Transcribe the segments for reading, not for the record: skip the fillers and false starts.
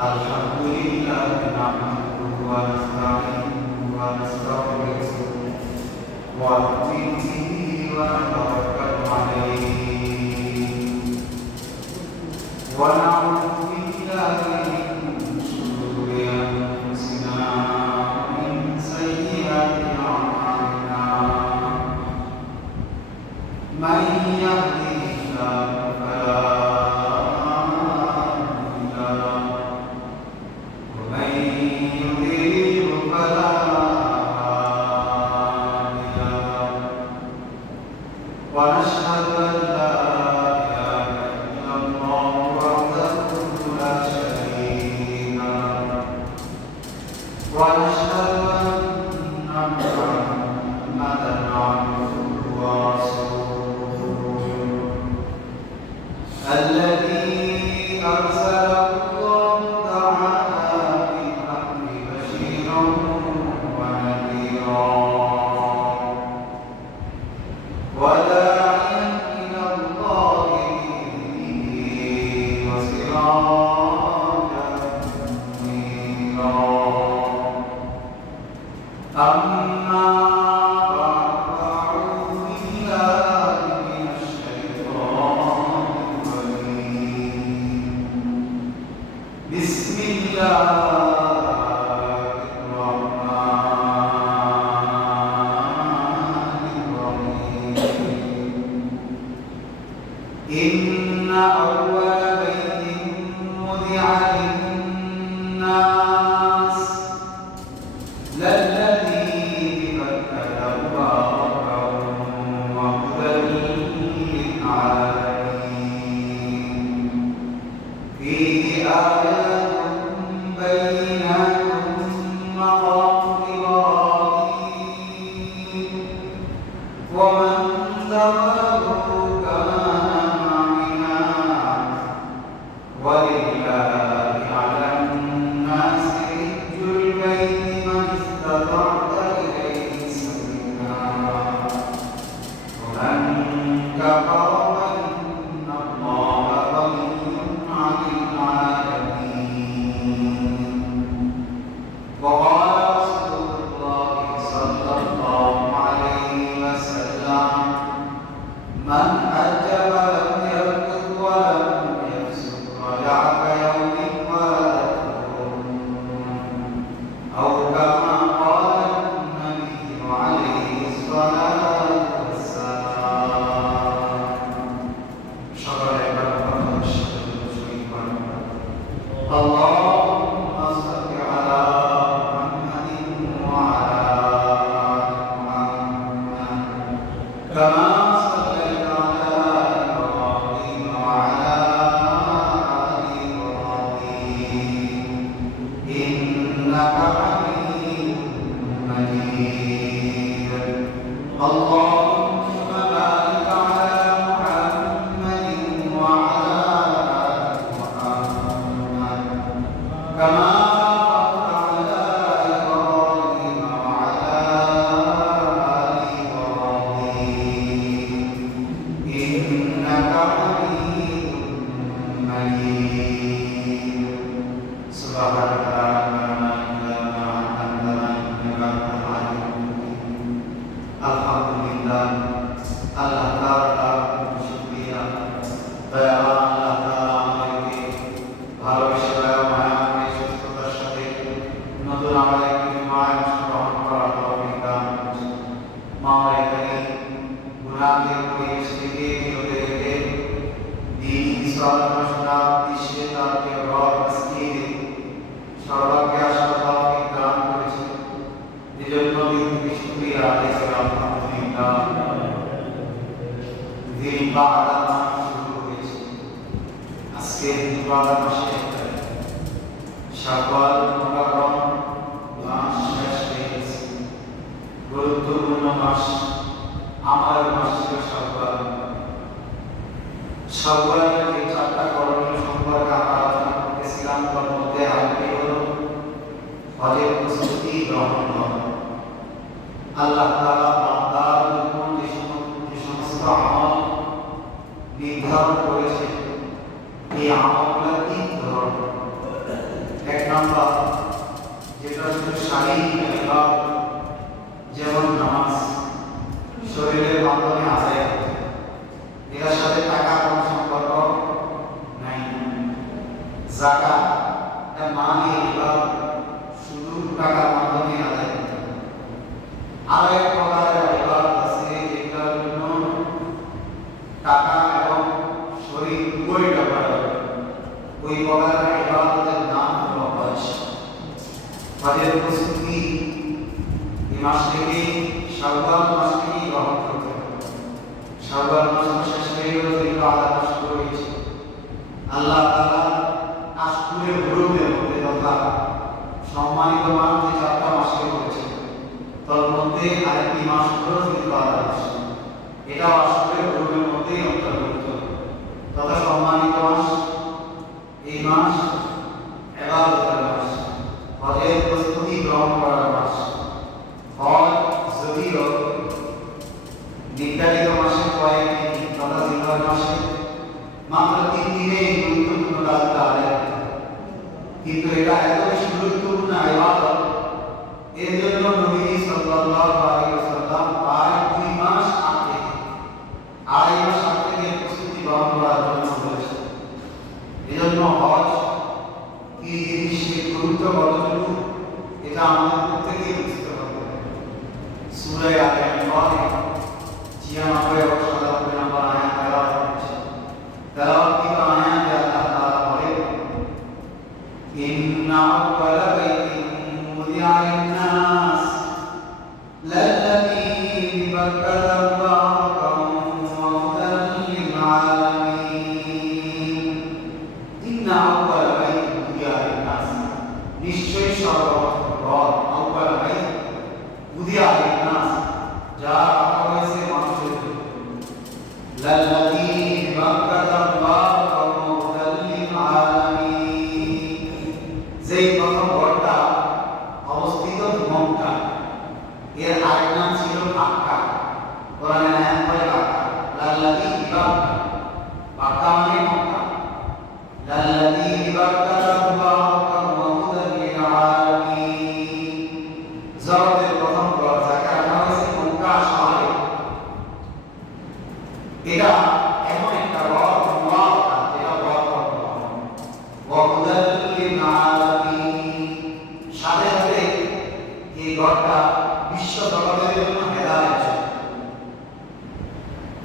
Alhamdulillah nahmaduhu wa nasta'inuhu wa nastaghfiruh wa nu'minu bihi wa natawakkalu alayhi wa na'udzu billahi min shururi anfusina wa min sayyiati a'malina man yahdihillahu fala ونشهد أن لا إله إلا الله وحده لا شريك له ونشهد أن محمدا عبده ورسوله الذي أرسله الله تعالى بالحق بشيرا ونذيرا وداعيا إلى الله بإذنه وسراجا منيرا أما بعد فأعوذ بالله من الشيطان الرجيم بسم الله إن أول بيت وضع للناس للذي ببكة مباركا وهدى للعالمين فيه آيات بينات مقام إبراهيم ومن دخله ولله على الناس حج البيت من استطاع إليه سبيلا ومن كفر فإن الله غني عن العالمين وقال رسول الله صلى الله عليه وسلم من حج فلم يرفث ولم رجع كيوم ولدته أو كما قال النبي عليه الصلاة والسلام شكرا لك اللهم صل على محمد وعلى محمد كما صليت على إبراهيم وعلى إنك حميد مجيد اللهم بارك على محمد وعلى محمد كما باركت على إبراهيم وعلى إبراهيم إنك حميد مجيد سبحانك Alhamdulillah Allah Ta'ala syukriya Bayar Allah Ta'ala ভালোবাসা মায়া সুস্থতার সাথে নতুন আমার একটি মায়ের গ্রহণ করার তৌফিক দান মাওলানা করিম গুনাহের পরিবেশ থেকে বিরত রেখে দ্বীন ইসলাম প্রশ্নার দৃশ্যে তাকে রব মসজিদে সর্বাগ্রে আসার তৌফিক দান করেছে এজন্য দিনকে শুকরিয়া আদায় করে আলহামদুলিল্লাহ দিন বাদা মাস শুরু হয়েছে আজকে দিন বাদা মাসে শাওয়াল মুহররম মাস শেষ হয়ে গেছে গুরুত্বপূর্ণ মাস আমার মাস ছিল শাওয়াল শাওয়ালের যে চারটা করণীয় সম্পর্কে আমরা আলোচনা করতেছিলাম তার মধ্যে আরেকটি হলো হজের প্রস্তুতি গ্রহণ করা আল্লাহ তাআলা বান্দার উপর যে সমস্ত আমল নির্ধারণ করেছে এই আমলগুলো তিন ধরনের নম্বর যেটা শুধু শারীরিক ইবাদত, যেমন নামাজ শরীরের মাধ্যমে আদায় করতে, এটার সাথে টাকা কোনো সম্পর্ক নাই। যাকাত এটা মালি ইবাদত, শুধু টাকার মাধ্যমে আদায় করতে। আরো এক প্রকারের ইবাদত আছে যেটার জন্য টাকা এবং শরীর উভয়টা করা, ওই প্রকারের ইবাদতের নাম হলো হজ। হজের প্রস্তুতি এই মাস থেকে শাওয়াল মাস থেকে গ্রহণ করতে হবে। শাওয়াল মাস শেষ হয়ে গেল, জিলকাদা মাস শুরু হয়েছে। আল্লাহ তাআলা আশকুরের হুরুমের মধ্যে তথা সম্মানিত মাস যে 4টা মাসকে বলেছেন, তার মধ্যে আরেকটি মাস হলো জিলকাদা মাস। এটা আশকুরের হুরুমের মধ্যেই অন্তর্ভুক্ত তথা সম্মানিত মাস। এই মাস ইবাদতের মাস, হজের প্রস্তুতি গ্রহণ করার মাস। হজ যদিও নির্ধারিত মাসে কয়েকটি তথা জিলহজ মাসে মাত্র 3 দিনে গুরুত্বপূর্ণ কাজটা আদায় করতে হয়, কিন্তু এটা এত বেশি গুরুত্বপূর্ণ ইবাদত, এর জন্য নবী সাল্লাল্লাহু আলাইহি ওয়াসাল্লাম প্রায় 2 মাস আগে, 2.5 মাস আগে থেকে প্রস্তুতি গ্রহণ করার জন্য বলেছেন। এজন্য হজ কি জিনিসের গুরুত্ব কতটুকু এটা আমাদের প্রত্যেকেই বুঝতে হবে। সূরা আলে ইমরান 96 এবং 97 নম্বর আয়াত তেলাওয়াত করছে। তেলাওয়াতকৃত আয়াতে আল্লাহ তাআলা বলেন, ইন্না আউয়ালা বাইতিন উযিআ লিন-নাস লাল্লাযী বিবাক্কাতা মুবারাকান ওয়া হুদাল লিল-আলামিন। ইন্না আউয়ালা বাইতিন উযিআ লিন-নাস, নিশ্চয়ই সর্বপ্রথম ঘর, আউয়ালা বাইত উযিআ লিন-নাস, যা রাখা হয়েছে মানুষের জন্য, লাল্লাযী বিবাক্কাতা মুবারাকান ওয়া হুদাল লিল-আলামিন, যেই প্রথম ঘরটা অবস্থিত মক্কা, এর আরেক নাম ছিল মাক্কা। কোরআনে নাম বলে মাক্কা, লাল্লাযী বিবাক্কা, মাক্কা মানে মক্কা, লাল্লাযী বিবাক্কাতা মুবারাকান ওয়া হুদাল লিল-আলামিন, জগতের প্রথম ঘর যাকে রাখা হয়েছে মক্কা শহরে। এটা এমন একটা ঘর মুবারাকা, যেটা বরকতময়, ওয়া হুদাল লিল-আলামিন, সাথে সাথে এই ঘরটা বিশ্ব জগতের জন্য হেদায়েত।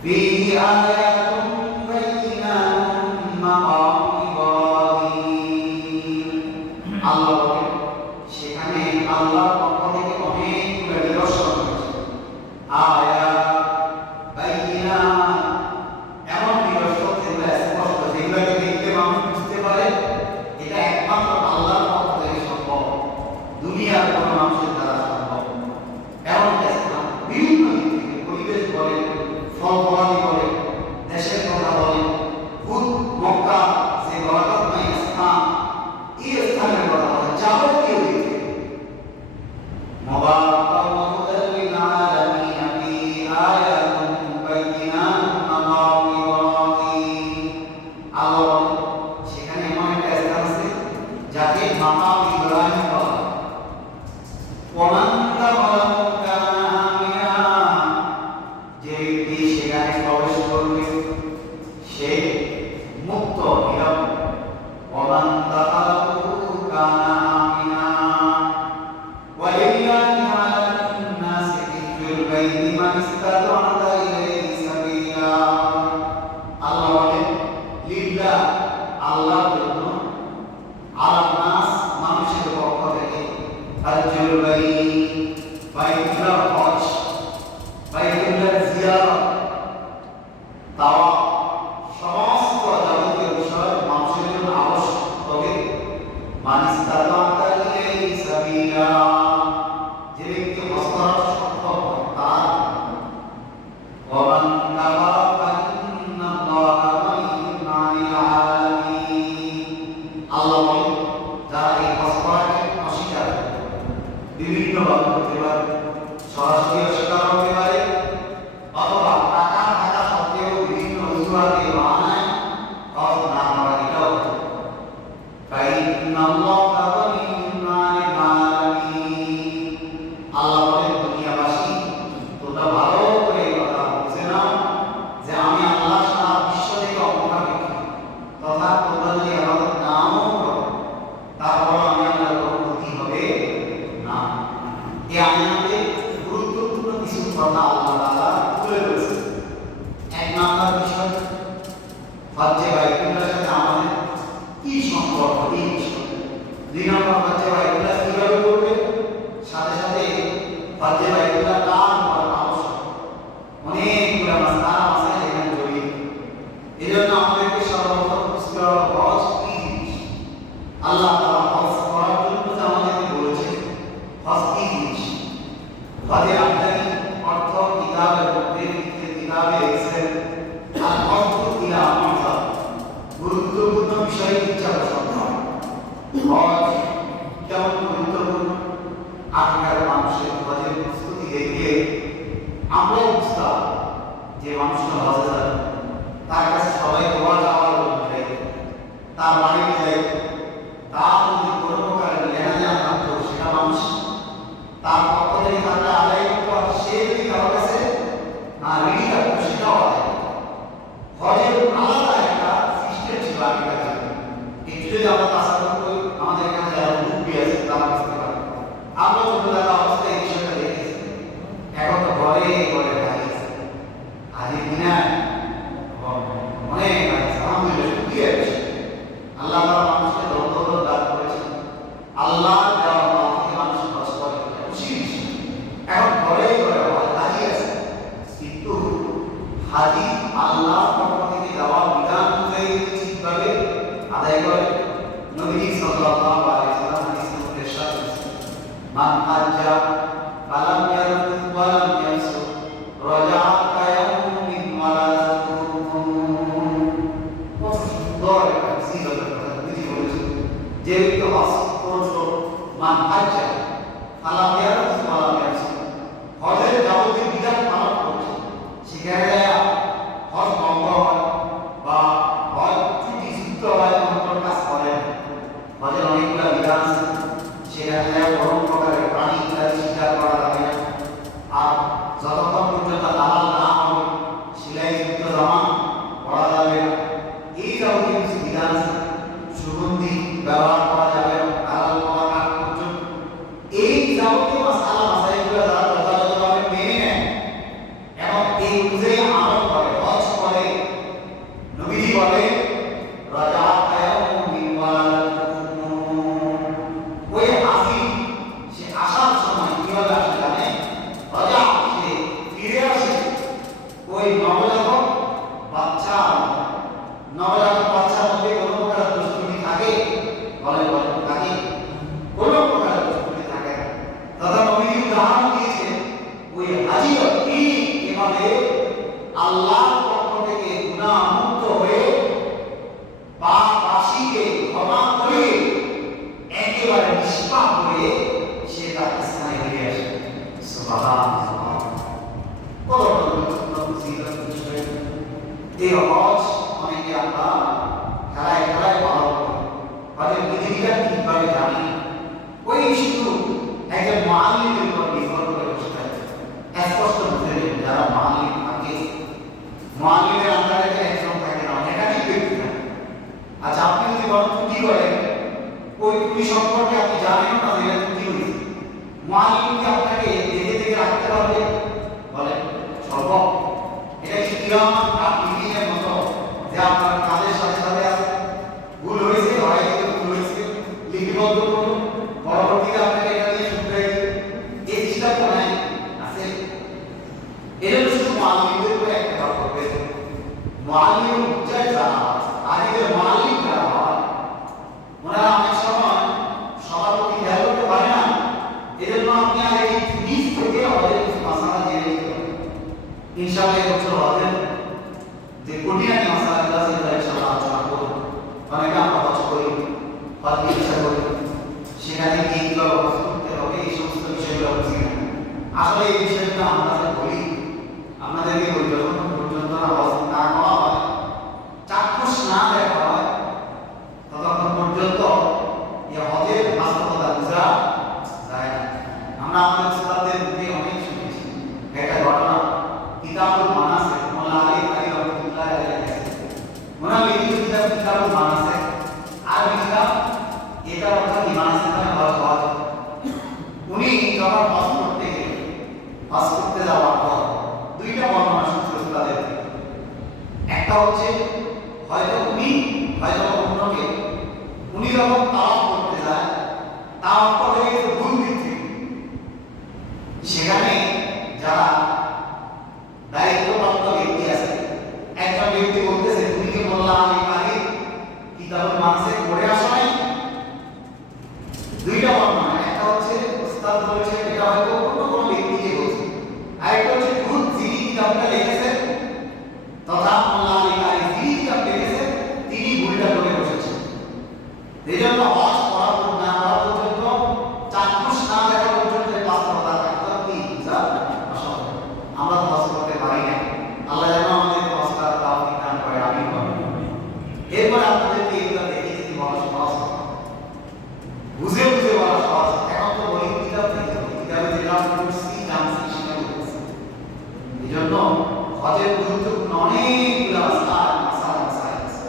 ফীহি আয়াতুন বাইয়িনাতুন মাকাম ইব্রাহিম, আল্লাহ বলেন সেখানে আল্লাহর পক্ষ থেকে অনেকগুলো নিদর্শন রয়েছে। আয়াত বাইয়িনাত, এমন নিদর্শন যেগুলো স্পষ্ট, যেগুলোকে দেখলে মানুষ বুঝতে পারে এটা একমাত্র আল্লাহর পক্ষ থেকে সম্ভব, দুনিয়ার কোনো মানুষের দ্বারা সম্ভব। এমন ইসলাম বিভিন্ন দিক থেকে, পরিবেশ বলেন, ফল ফলাদি বলেন, দেশের কথা বলেন, খুদ মক্কা যে বরকতময় স্থান, এই স্থানের কথা বলেন, যাবতীয় দিক থেকে মুবারাকান ওয়া হুদাল লিল-আলামিন ফীহি আয়াতুন বাইয়িনাতুন মাকাম ইব্রাহিম। আল্লাহ সেখানে এমন একটা স্থান আছে যাকে মাকাম ইব্রাহিম বলা হয়। ওমান দাখালাহু কানা আমিনা, যে ব্যক্তি সেখানে প্রবেশ করবে সে মুক্ত, নিরাপদ। ওমান দাখালাহু কানা আমিনা ওয়া লিল্লাহি আলান নাসি হিজ্জুল বাইতি মান ইসতাতা'a ইলাইহি সাবিলা। আল্লাহ বলেন লিল্লাহ, আল্লাহর জন্য, আলান নাস, মানুষের পক্ষ থেকে, হিজ্জুল বাইত, বাইতুল্লাহ হজ, বাইতুল্লাহ জিয়ারত, তাওয়াফ, সমস্ত যাবতীয় বিষয় মানুষের জন্য আবশ্যক। তবে মান ইসতাতা'a ইলাইহি সাবিলা, যে ব্যক্তি হজ করার সক্ষম তার। ওয়ামান কাফারা ফাইন্নাল্লাহা গানিয়্যুন 'আনিল 'আলামিন, আল্লাহ বলেন যারা এই হজ করাকে অস্বীকার করে, বিভিন্ন ভাবে করতে পারে, সরাসরি অস্বীকার হতে পারে, অথবা টাকা থাকা সত্ত্বেও বিভিন্ন অজুহাতে বাহানায় হজ না করা, এটাও। ফাইন্নাল্লাহা দুই নম্বর হজ্জে বাইতুল্লাহ কিভাবে করবে, সাথে সাথে হজ্জে বাইতুল্লাহ কার মানুষ অনেকগুলো মাসাইল এখানে জড়িয়ে। এই জন্য আমাদেরকে সর্বপ্রথম বুঝতে হবে হজ কি জিনিস। আল্লাহ তাআলা হজ করার জন্য যে আমাদেরকে বলেছে, হজ কি জিনিস। হজের আমদানি অর্থ কিতাবের মধ্যে কিতাবে লিখছেন আর হজ ইলা মাযা গুরুত্বপূর্ণ বিষয় ইচ্ছা পোষণ করা। হজ কেমন গুরুত্বপূর্ণ, আজকাল মানুষের হজের প্রস্তুতি দেখে আমরা বুঝতাম যে মানুষটা হজে যাবে, তার কাছে সবাই দোয়া চাওয়ার জন্য যায়, তার বাড়িতে যায়, তার যদি কোনো প্রকারের লেনাদেনা থাকতো সেটা মানুষ তার পক্ষ থেকে তাকে আদায় করতে হয়, সে যদি কারো কাছে ঋণী থাকতো সেটাও আদায়। হজের আলাদা একটা সিস্টেম ছিল আগেকার যুগে। একটু যদি আমরা তাসাদুক করি, আমাদের এখানে যারা মুরব্বী আছে তারা বুঝতে পারবে। আমরা ছোটবেলা অবস্থায় এই বিষয়টা দেখেছি। এখন তো ঘরে ঘরে হাজি আছে, হাজি কিনা অনেক আছে। আলহামদুলিল্লাহ, শুকরিয়া বিষয়। আল্লাহ তাআলা মানুষকে দৌলত দান করেছেন, আল্লাহ দেওয়া মাল থেকে মানুষ হজ করে, খুশির বিষয়। এখন ঘরে ঘরে হাজি আছে, কিন্তু হাজি আল্লাহর পক্ষ থেকে দেওয়া বিধান অনুযায়ী ঠিকভাবে আদায় করে। নবী সাল্লাল্লাহু আলাইহি ওয়াসাল্লাম হাদিসের মধ্যে ইরশাদ করেছেন, মান হাজ্জা ফালাম ইয়ারফুস ওয়া লাম ইয়াফসুক রাজাআ কায়াউমিন ওয়ালাদাতুহু। কত সুন্দর একটা সিরাতের কথা বুঝি বলেছেন যে ব্যক্তি হজ করছো, মান হাজ্জা ফালাম ইয়ারফুস ওয়া লাম ইয়াফসুক, হজের যাবতীয় বিধান পালন করছে, সেখানে হজ ভঙ্গ হয় বা হজ ত্রুটিযুক্ত হয় এমন কোনো কাজ করেন। হজের অনেকগুলো বিধান আছে, সেখানে কোনো প্রকারের প্রাণী ইত্যাদি শিকার করা যাবে না। আর যতক্ষণ পর্যন্ত হালাল না হবে সেলাইযুক্ত জামা পরা যাবে না। এই যাবতীয় কিছু বিধান আছে। সুগন্ধি ব্যবহার করা যাবে না হালাল হওয়ার আগ পর্যন্ত। এই যাবতীয় মাসাইলগুলো যারা যথাযথভাবে মেনে নেয় এবং এই অনুযায়ী আমল করে, হজ করে, নবীজি বলে রাজা কায়াউমিন ওয়ালাদাতুহু। ওই হাজি সে আসার সময় কিভাবে আসে জানে, রাজা সে ফিরে আসে ওই নবজাতক বাচ্চা। নবজাতক বাচ্চার মধ্যে কোনো প্রকার দুষ্টুমি থাকে, বলে থাকে, কোনো প্রকার দুষ্টুমি থাকে না। তথা নবীজি উদাহরণ দিয়েছেন ওই হাজিও ঠিক এভাবে আল্লাহর পক্ষ থেকে গুনাহ মুক্ত হয়ে পাপবাসীকে ক্ষমা করে একেবারে নিষ্পাপ হয়ে সে তার স্থানে ফিরে আসে। সুবহানাল্লাহ, কত গুরুত্বপূর্ণ ফজিলত বিষয়। এই হজ অনেকে আমরা খেলায় খেলায় পালন করি, হজের বিধিবিধান ঠিকভাবে জানি। ওই শুধু একজন মুআল্লিমের উপর নির্ভর করে বসে থাকে। স্পষ্ট বুঝে নেন যারা মুআল্লিম থাকে, মুআল্লিমের আন্ডারে একজন থাকে না, একাধিক ব্যক্তি থাকে। আচ্ছা, আপনি যদি বলেন ত্রুটি করেন, ওই ত্রুটি সম্পর্কে আপনি জানেন না যে এটা ত্রুটি হয়েছে, মুআল্লিম কি আপনাকে দেখে দেখে রাখতে পারবে? বলেন সম্ভব? এটা কি কিয়ামত আর বিধির মতো যে আপনার কাজের সাথে সাথে আছে, ভুল হয়েছে হয় কিন্তু ভুল হয়েছে লিপিবদ্ধ করুন, পরবর্তীতে আপনাকে এটা নিয়ে শুধরে এই জিনিসটা কোনায় আছে। এজন্য শুধু মুআল্লিমদের উপরে একটা কথা করবে, মুআল্লিম উচ্চারণ জানা আছে। আজকের মুআল্লিম যারা হয় ওনারা অনেক সময় সভাপতি খেয়াল করতে পারে না। এজন্য আপনি আগে নিজ থেকে হজের কিছু মাসালা জেনে নিতে হবে। ইনশাআল্লাহ এই বছর হজের যে কঠিনাটি মাসালাগুলো আছে সেটা ইনশাআল্লাহ আলোচনা করব। অনেকে আমরা হজ করি, হজ ইচ্ছা করি, সেখানে গিয়ে কীভাবে হজ করতে হবে এই সমস্ত বিষয়গুলো বুঝি না। আসলে এই বিষয়গুলো আমরা যে বলি আপনাদেরকে বলি, যতক্ষণ পর্যন্ত না হজ না করা হয়, চাক্ষুষ না দেখা হয়, ততক্ষণ পর্যন্ত এই হজের বাস্তবতা বোঝা যায় না। আমরা আমাদের উস্তাদদের মুখে অনেক শুনেছি একটা ঘটনা, কিতাবুল মানাসিক মোল্লা আলী রাহমাতুল্লাহ আলাইহি, ওনার লিখিত কিতাব কিতাবুল মানাসিক, আরবি কিতাব, এটা অর্থাৎ মানাসিক মানে হজ। উনি যখন হজ করতে গেলেন, হজ করতে যাওয়ার পর দুইটা বর্ণনা শুনছে উস্তাদের থেকে। একটা হচ্ছে হয়তো উনি হয়তো অন্য কেউ, উনি যখন তাওয়াফ করতে যায় বুঝে বুঝে বলা সহজ। এখন তো বলি কিতাব থেকে কিতাবে যেটা পড়ছি জানছি সেটা বলতেছি। এই জন্য হজের গুরুত্বপূর্ণ অনেকগুলো মাসালা আছে,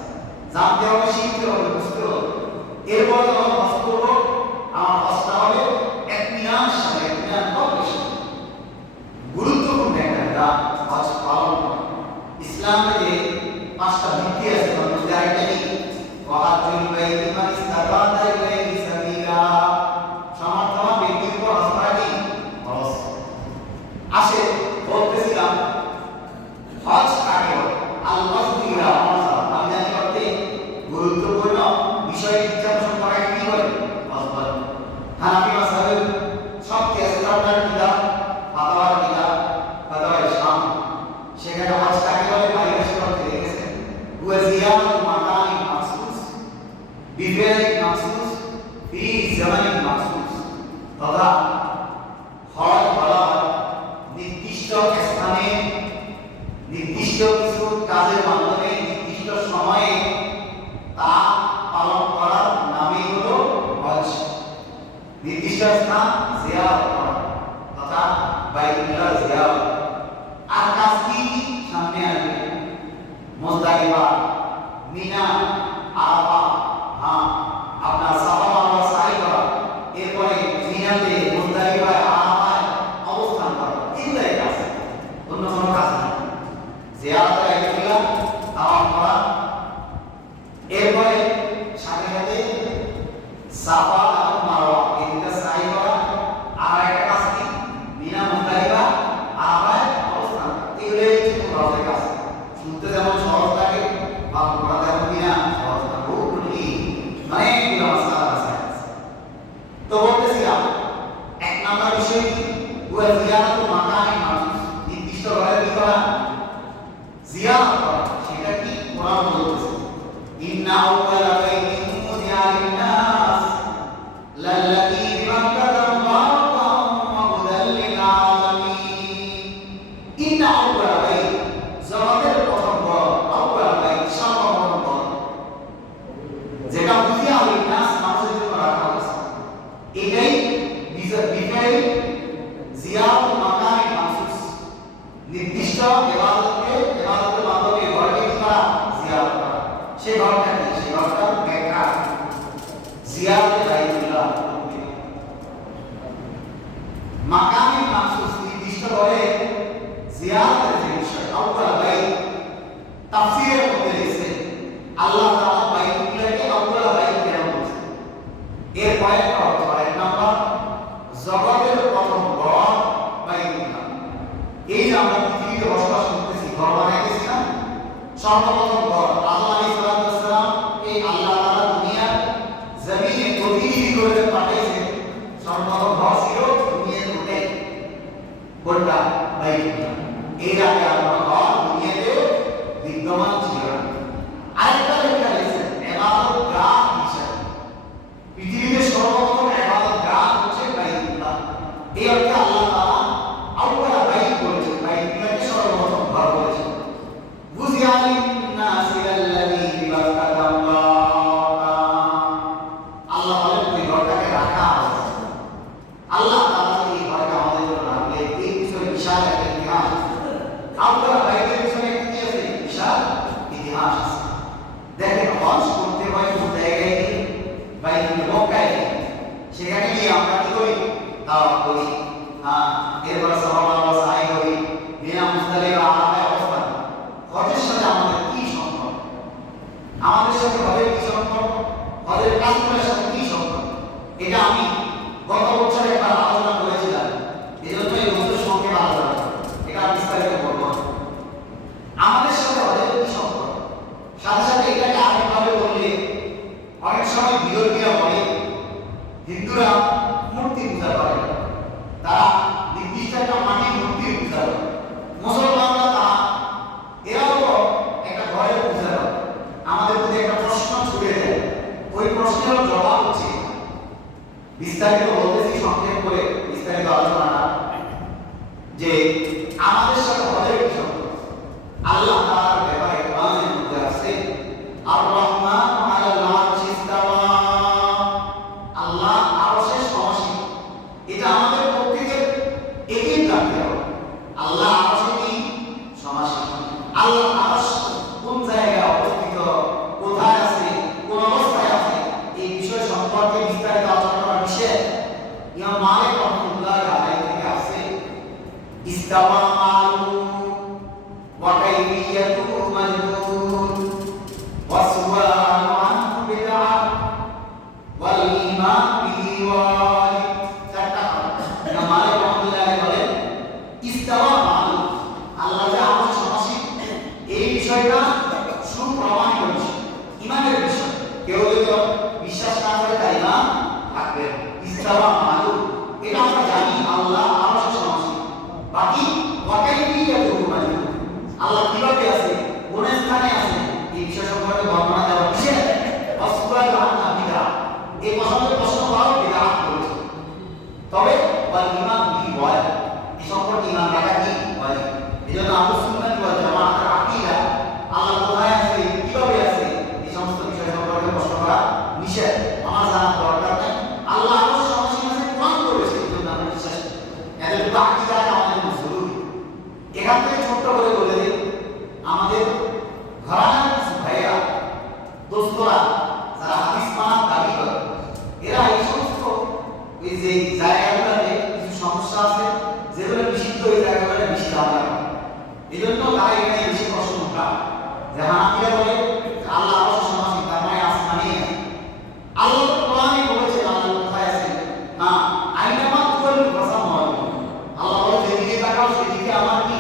জানতে হবে, শিখতে হবে, বুঝতে হবে। এরপর যখন হজ করবো আমার হজটা হবে ইতমিনানের সাথে, ইতমিনান কবে গুরুত্বপূর্ণ একটা হজ পালন করা। ইসলামে যে 5টা ভিত্তি আছে তার মধ্যে আরেকটা কি ওয়াহাতুল বাইতি মান ইসতাতাআ ইলাইহি সাবিলা, সমর্থন ব্যক্তির উপর হজ করা কি ফরজ। আসে বলতেছিলাম হজ কাকে বলে? আল কসদু ইলা মাসা, আমি জানি করতে গুরুত্বপূর্ণ বিষয় উদযাপন করা কি বলে? হজ বলে। হানাফি মাযহাবের সবচেয়ে স্ট্যান্ডার্ড কিতাব ফাতাওয়ার কিতাব ফাতাওয়ায়ে শাম, সেখানে হজ কাকে বলে পরিভাষা করতে লিখেছেন হুয়া জিয়ারাতু মাকানিন মাখসুস বিফি'লিন মাখসুস ফি জামানিন মাখসুস, তথা হজ বলা হয় নির্দিষ্ট স্থানে নির্দিষ্ট কিছু কাজের মাধ্যমে নির্দিষ্ট সময়ে তা পালন করার নামই হলো হজ। নির্দিষ্ট স্থান জিয়ারত করা তথা বাইতুল্লাহ জিয়ারত। আর কাজ কি সামনে আসবে? মুজদালিফা, মিনা, আরাফা, আপনার সাফা মারওয়া সাই করা, এরপরে মিনাতে মুজদালিফায় আরাফায় অবস্থান করা, এগুলাই কাজ, অন্য কোনো কাজ না। জিয়ারত বাইতুল্লাহ তাওয়াফ করা, এরপরে সাথে সাথে সাফা এবং মারওয়া এই দুটো সাই করা, আর একটা কাজ কি মিনা মুজদালিফা আরাফায় অবস্থান, এগুলাই হচ্ছে হজের কাজ। শুনতে যেমন সহজ লাগে, পালন করা তেমন কিনা সহজ না, খুব কঠিন, অনেকগুলো মাসালা আছে। তো বলতেছিলাম 1 নম্বর বিষয় কি হুয়া জিয়ারাতু মাকানিন মাখসুস, নির্দিষ্ট ঘরে কি করা? জিয়ারত করা। সেটা কি কোরআন বলতেছে ইন্না আউওয়ালা বাইতিন উযিয়া লিন-নাস লাল্লাযী বিবাক্কাতা মুবারাকান ওয়া হুদাল লিল-আলামিন। ইন্না আউওয়ালা বাইত, জগতের প্রথম ঘর, আউওয়ালা বাইত সর্বপ্রথম ঘর, যেটা উযিয়া লিন-নাস মানুষের জন্য রাখা হয়েছে, এটাই বিফাইল জিয়ারত মাকানিন মাখসুস, নির্দিষ্ট ইবাদতের মাধ্যমে ঘরকে কি করা? জিয়ারত করা। সেই ঘরটা কি? সেই ঘরটা মেক্কা, জিয়ারতে বাইতুল্লাহ। মাকানিন মাখসুস, নির্দিষ্ট ঘরে জিয়ারতের যে বিষয়, আউয়াল বাইত, তাফসীরের মধ্যে এসেছে আল্লাহ তাআলা বাইতুল্লাহকে আউয়াল বাইত কেন বলেছেন? এর কয়েকটা অর্থ। 1 নাম্বার, জগতের প্রথম ঘর বাইতুল্লাহ। এই যে আমরা পৃথিবীতে বসবাস করতেছি, ঘর বানাইতেছি না, সর্বপ্রথম ঘর আল্লাহ আলাইহিস সালাম, এই আল্লাহ তাআলা দুনিয়ার জমিনে প্রতিনিধি করে পাঠাইছেন, সর্বপ্রথম ঘর ছিল দুনিয়ার উঠে কোনটা? বাইতুল্লাহ। এর আগে আর কোনো ঘর দুনিয়াতে বিদ্যমান ছিল না। আরেকটা লেখা রয়েছে ইবাদত গাহ হিসাবে, পৃথিবীতে সর্বপ্রথম ইবাদত গাহ হচ্ছে বাইতুল্লাহ। এই অর্থে আল্লাহ তাআলা আউয়ালা বাইত বলেছেন, বাইতুল্লাহকে সর্বপ্রথম ঘর বলেছেন। বুঝিয়া লিন-নাসি আল্লাযী বিবাক্কাতা মুবারাকান, আল্লাহ বলেন ওই ঘরটাকে রাখা হয়েছে। আল্লাহ তাআলা এই ঘরকে আমাদের জন্য রাখলেন, এই বিষয়ে বিশাল একটা ইতিহাস আছে। আউয়ালা বাইতের পিছনে কি আছে? বিশাল ইতিহাস আছে। দেখেন হজ করতে হয় কোন জায়গায়? বাইতুল মক্কায়। সেখানে গিয়ে আমরা কি করি? তাওয়াফ করি, এরপর সাফা মারওয়া সাই করি, মিনা মুজদালিফা আরাফায় অবস্থান। হজের সাথে আমাদের কি সম্পর্ক? আমাদের সাথে হজের কি সম্পর্ক? হজের কাজগুলোর সাথে কি সম্পর্ক? এটা আমি গত বছর একবার আলোচনা করেছিলাম, এজন্য এই বছর সঙ্গে আলোচনা করব, এটা বিস্তারিত বলব। আমাদের সাথে হজের কি সম্পর্ক? সাথে সাথে এটাকে আরেকভাবে বললে অনেক সময় বিরোধীরা বলে হিন্দুরা মূর্তি পূজা করে, তারা নির্দিষ্ট একটা মাটির মূর্তির পূজা করে, মুসলমানরা তা এরাও তো একটা ঘরের পূজা করে। আমাদের মধ্যে একটা প্রশ্ন ছুড়ে দেয়, ওই প্রশ্নের জবাব হচ্ছে, বিস্তারিত বলতেছি সংক্ষেপ করে বিস্তারিত আলোচনাটা, যে আমাদের সাথে হজের কি সম্পর্ক? আল্লাহ তাআলার ব্যাপারে কোরআনের মধ্যে আছে আর রহমান আলাল আরশি ইস্তাওয়া, আল্লাহ ইমাম মালিক রাহমাতুল্লাহ আলাইহি থেকে আছে ইস্তাওয়া মালু ওয়া কাইফিয়াতুহু মাজহুল ওয়া সুআলু আনহু বিদআহ ওয়াল ঈমান বিহি ওয়াজিব। চারটা ইমাম মালিক রাহমাতুল্লাহ আলাইহি বলেন ইস্তাওয়া মালু আল্লাহ যে আরশ সমাসীন এই বিষয়টা সুপ্রমাণিত বিষয়, ঈমানের বিষয়। কেউ যদি বিশ্বাস না করে তাই ঈমান থাকবে না। ইস্তাওয়া মালু এটা আমরা জানি আল্লাহ আরশ সমাসীন, বাকি ওয়া কাইফিয়াতুহু মাজহুল আল্লাহ কিভাবে আছে, কোন স্থানে আছে এই বিষয় সম্পর্কে বর্ণনা দেওয়া নিষেধ। ওয়াসুআলু আনহু বিদআহ এই প্রশ্ন করা বিদআত করেছে। তবে ওয়াল ঈমান বিহি ওয়াজিব এই সম্পর্কে ঈমান রাখা কি ওয়াজিব। এজন্য আহলুস সুন্নাহ ওয়াল জামাআতের আকীদা আল্লাহ কোথায় আছে, কিভাবে আছে এই সমস্ত বিষয় সম্পর্কে প্রশ্ন করা নিষেধ। আমার জানার দরকার নেই। আল্লাহ আরশ সমাসীন আছে, কোরআন বলেছে, এজন্য আমরা বিশ্বাস করি। এতটুকু আকীদা আমাদের জন্য জরুরি। এখান থেকে ছোট্ট করে বলে দিই, আমাদের ঘরানার কিছু ভাইয়েরা দোস্তরা যারা হাদিস মানার দাবি করে, এরা এই সমস্ত এই যে জায়গাগুলোতে কিছু সমস্যা আছে যেগুলো নিষিদ্ধ, এই জায়গাগুলো নিষিদ্ধ আমরা এই জন্য তারা এখানে বেশি প্রশ্ন উঠা যে হানাফিরা বলে আল্লাহ আরশ সমাসীন, তার মানে আসমানে আল্লাহ তো কোরআনে বলেছে আল্লাহ কোথায় আছে। হ্যাঁ, আইনামা তুল ফাসামাল আল্লাহ বলে যেদিকে তাকাও সেদিকে আমার কি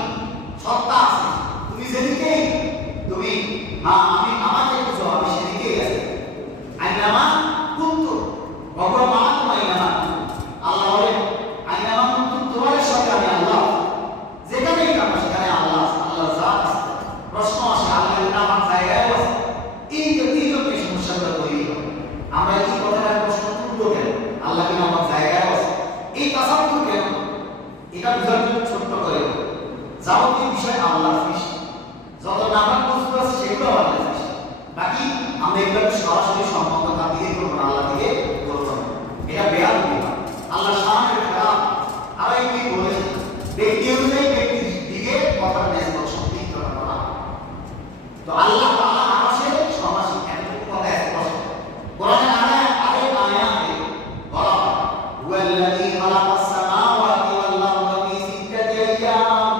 সত্তা আছে, তুমি যেদিকেই তুমি আমি আমাকে বুঝো, আমি সেদিকেই আছি। আইনামা কুনতু ওয়া হুয়া মাআকুম আইনামা আল্লাহ বলে আইনামা কুনতু তোমার সাথে আমি আল্লাহ, যেখানেই থাকো সেখানে আল্লাহ আল্লাহ জাত আছে। প্রশ্ন আসে আল্লাহ এটা আমার জায়গায় আছে, এই যে তিনটি সমস্যাগুলো তৈরি হয়। আমরা এই কথাটা প্রশ্ন তুলব কেন, আল্লাহ কিনা আমার জায়গায় আছে, এই তাসাব্বুর কেন, এটা বোঝার জন্য ছোট্ট করে যাবতীয় বিষয় আল্লাহর সৃষ্টি, যত নানান বস্তু আছে সেগুলো আল্লাহর সৃষ্টি। বাকি আমরা এগুলোকে সরাসরি সম্পর্ক তার দিকে করবো না, আল্লাহ থেকে করবো না, এটা বেয়াদবি। আল্লাহ সামনে খারাপ আর একটি বলেছে ব্যক্তি অনুযায়ী ব্যক্তির দিকে কথার ন্যায় সম্পৃক্ত করা না। তো আল্লাহ তাআলা আরশের সমাসীন, এতটুকু কথা স্পষ্ট। কোরআনের আয়াতে বলা হয় হুয়াল্লাযী খালাকাস সামাওয়াতি ওয়াল আরদা ফি সিত্তাতি আইয়াম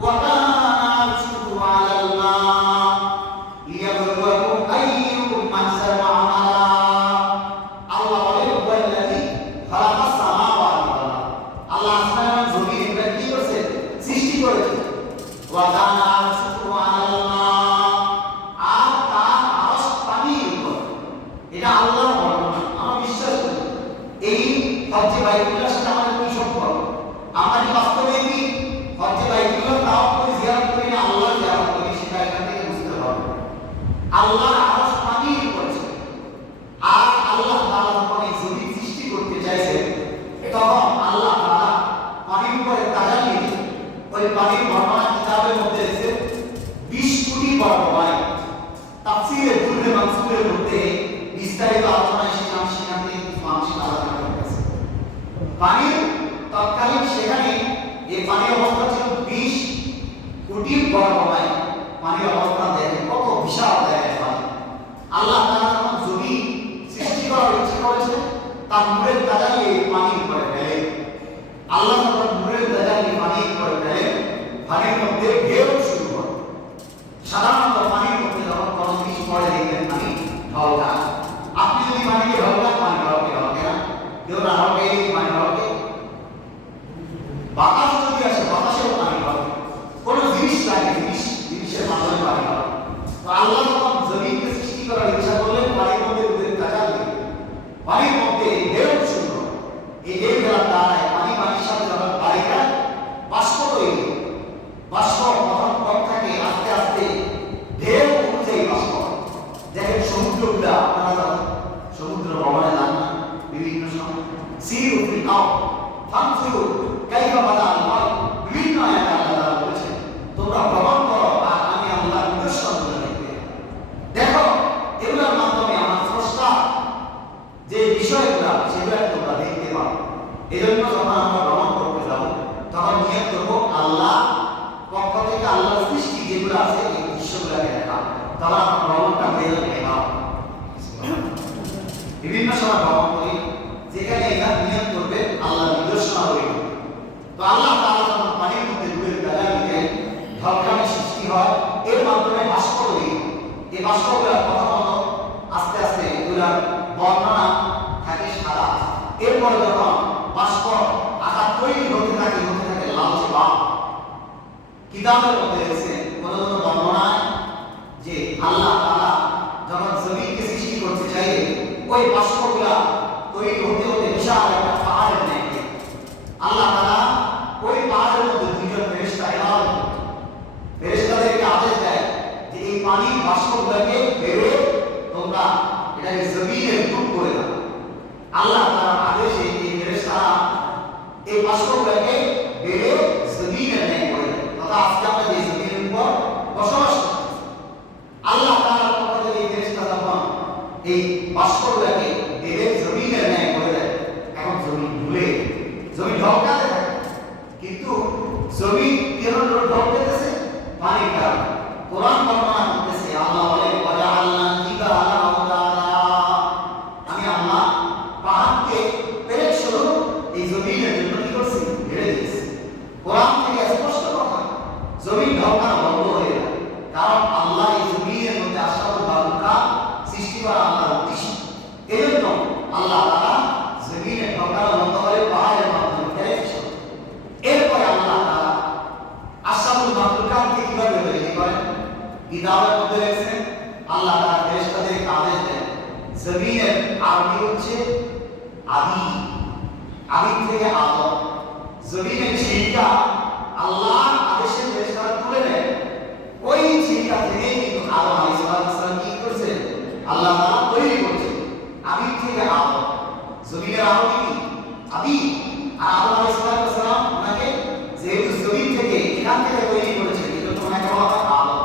ওয়া কানা আরশুহু আলাল মা লিয়াবলুয়াকুম আইয়ুকুম আহসানু আমালা। আল্লাহ বলেন হুয়াল্লাযী খালাকাস সামাওয়াতি ওয়াল আরদা আল্লাহ আসমান এবং জমিন এগুলো কি করেছে, সৃষ্টি করেছে। ওয়া কানা আরশুহু আলাল মা আর তার আরশ পানির উপর, এটা আল্লাহর বর্ণনা, আমরা বিশ্বাস করি। এই হজ্জে বাইতুল্লাহর সাথে আমাদের কি সম্পর্ক? আমরা কি বাস্তবে কি হজ্জে বাইতুল্লাহ তাওয়াফ করে জিয়ারত করি না আল্লাহর জিয়ারত করি, সেটা এখান থেকে বুঝতে হবে। আল্লাহর আরশ পানির উপর ছিল, আর আল্লাহ তাআলা যখন এই জমিন সৃষ্টি করতে চাইছেন তখন আল্লাহ তাআলা পানির উপরে তাজাল্লি, ওই পানির বর্ণনা কিতাবের মধ্যে আছে 20 কোটি বর্ণনায়। তাফসীরে দুররে মানসুরের মধ্যে বিস্তারিত আলোচনা এসেছে, সেখান থেকে কিছু আংশিক আলোচনা করতেছে। পানির তৎকালীন সেখানে এই পানির অবস্থা ছিল 20 কোটি বর্ণনায়। পানির অবস্থা দেখেন কত বিশাল জায়গায় পানি। আল্লাহ তাআলা যখন জমি সৃষ্টি করার ইচ্ছা করেছে, তার নূরের তাজাল্লি পানির উপরে ফেলে। আল্লাহ যখন নূরের তাজাল্লি পানির উপরে ফেলে, পানির মধ্যে ঢেউ শুরু হয়। সাধারণত পানির মধ্যে যখন কোনো জিনিস পড়ে দেখবেন পানি ঢলকা, আপনি যদি পানিকে ঢলকান পানি ঢলকে না, কেউ না ঢলকে পানি ঢলকে। বাতাস যদি আসে বাতাসেও পানি ঢলকে, কোনো জিনিস লাগে জিনিসের মাধ্যমে পানি ঢলকে। তো আল্লাহ যখন জমিনকে সৃষ্টি করার ইচ্ছা করলেন, পানির মধ্যে নূরের তাজাল্লি, পানির মধ্যে ঢেউ শুরু হয়। এই ঢেউ খেলার দ্বারায় পানির সাথে যখন বাড়িটা বাষ্প তৈরি, বাষ্প প্রথম কম থাকে, আস্তে আস্তে ঢেউ অনুযায়ী বাষ্প। দেখেন সমুদ্রগুলা, আপনারা জানেন সমুদ্র ভ্রমণে যান না বিভিন্ন সময়, সিরু ফিল আরদ ফানজুরু কাইফা বাদা আল খালক, বিভিন্ন আয়াতে আল্লাহ তাআলা বলেছেন তোমরা ভ্রমণ করো আর আমি আল্লাহর নিদর্শনগুলো দেখবে। দেখো এগুলোর মাধ্যমে আমার স্রষ্টা যে বিষয়গুলো সেগুলো তোমরা দেখতে পারো। এজন্য যখন আমরা ভ্রমণ করতে যাব তখন নিয়ত করব আল্লাহ পক্ষ থেকে আল্লাহর সৃষ্টি যেগুলো আছে এই দৃশ্যগুলোকে দেখা, তখন আমরা ভ্রমণটা হয়ে যাবে। বিভিন্ন সময় ভ্রমণ করি যেখানে এটা নিয়ত করবে এরপরে যখন বাষ্প আকার তৈরি হতে থাকে লালচে ভাব। কিতাবের মধ্যে এসেছে কোন বর্ণনায় যে আল্লাহ তাআলা যখন জমিনকে সৃষ্টি করতে চাইলেন, ওই বাষ্পগুলা তৈরি হতে হতে বিশাল একটা পাহাড়ের ন্যায় আল্লাহ তাআলা ওই পাহাড়ের মধ্যে দুইজন ফেরেশতাদেরকে আদেশ দেয় যে এই পানির বাষ্পগুলোকে বেরে তোমরা এটাকে জমিনের উপর করে দাও। আল্লাহ তাআলার আদেশে এই ফেরেশতারা এই বাষ্পগুলোকে বেরে জমিনের ন্যায় করে দেয়। তথা আজকে আমরা যে জমিনের উপর বসবাস করি, আল্লাহ তাআলার পক্ষ থেকে এই ফেরেশতা যখন এই বাষ্পগুলোকে বেরে জমিনের ন্যায় করে দেয়, এখন জমি ভুলে জমি ঢলকাতে থাকে, কিন্তু জমি কেন ঢলকাতেছে? পানির কারণে। কোরআন বর্ণনা করতেছে, আল্লাহ বলে ওয়াজআলনা জিবালা আওতাদা, আমি আল্লাহ পাহাড়কে পেরেক স্বরূপ এই জমিনের জন্য কি করছি? ঘিরে দিয়েছি। কোরআন থেকে স্পষ্ট কথা, জমি ঢলকানো বন্ধ হয়ে যায়, কারণ আল্লাহ এই জমিনের মধ্যে আশরাফুল মাখলুকাত সৃষ্টি করা আল্লাহর উদ্দেশ্য। এজন্য আল্লাহ তাআলা জমিনে ঢলকানো বন্ধ করে পাহাড়ের মাধ্যমে ফেরেক স্বরূপ। এরপরে আল্লাহ তাআলা আশরাফুল মাখলুকাতকে কিভাবে তৈরি করেন? কিতাবের মধ্যে লেখেন আল্লাহ তাআলা ফেরেশতাদেরকে আদেশ দেন, জমিনের আরবি হচ্ছে আদি, আদি থেকে আদম। জমিনের ছিলকা আল্লাহর আদেশে ফেরেশতারা তুলে নেয়, ওই ছিলকা থেকে কিন্তু আদম আলাইহিস সালাম কি করেছেন? আল্লাহ তাআলা তৈরি করেছেন আদি থেকে আদম। জমিনের আরবি কি? আদি। আর আদম আলাইহিস সালাম ওনাকে যেহেতু জমিন থেকে এখান থেকে তৈরি করেছেন, এজন্য ওনাকে বলা হয় আদম।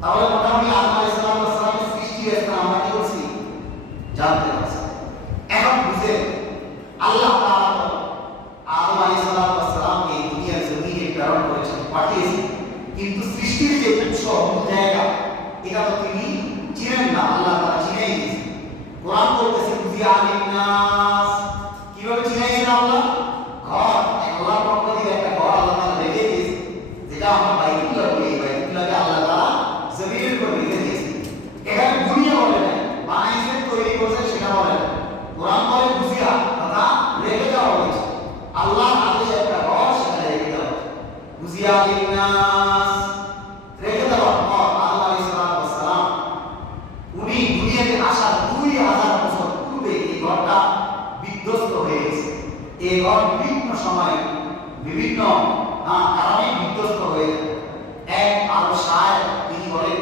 তাহলে মোটামুটি আদম আলাইহিস সালামের সৃষ্টির স্থান আমরা কি করছি? জানতে পারছি। এখন বুঝেন আল্লাহ তাআলা আদম আলাইহিস সালামকে এই দুনিয়ার জমিনে প্রেরণ করেছেন, পাঠিয়েছেন, কিন্তু সৃষ্টির যে উৎস জায়গা এটা তো তিনি চিনেন না, আল্লাহ তাআলা চিনেই দিয়েছেন। কোরআন বলতেছে বুঝিয়া আলিন্নাস, কিভাবে চিনাইছেন আল্লাহ? ঘর, আল্লাহর পক্ষ থেকে একটা ঘর আল্লাহ তাআলা রেখে দিয়েছেন, যেটা আমরা বাইতুল্লাহ বলি। বাইতুল্লাহকে আল্লাহ তাআলা জমিনের উপর রেখে দিয়েছেন। এখানে দুনিয়া বলে না, বানাইছেন, তৈরি করেছেন সেটা বলে না। কোরআন বলে বুঝিয়া, তথা রেখে দেওয়া হয়েছে। আল্লাহর আদেশে একটা ঘর সেখানে রেখে দেওয়া হয়েছে। বুঝিয়া আলিন্নাস রেখে দেওয়ার পর আদম আলাইহিস সালাম উনি দুনিয়াতে আসার 2000 বছর পূর্বে এই ঘরটা বিধ্বস্ত হয়ে গেছে। এই ঘর বিভিন্ন সময় বিভিন্ন কারণে বিধ্বস্ত হয়ে যায়। এক আরো শায়ের তিনি বলেন,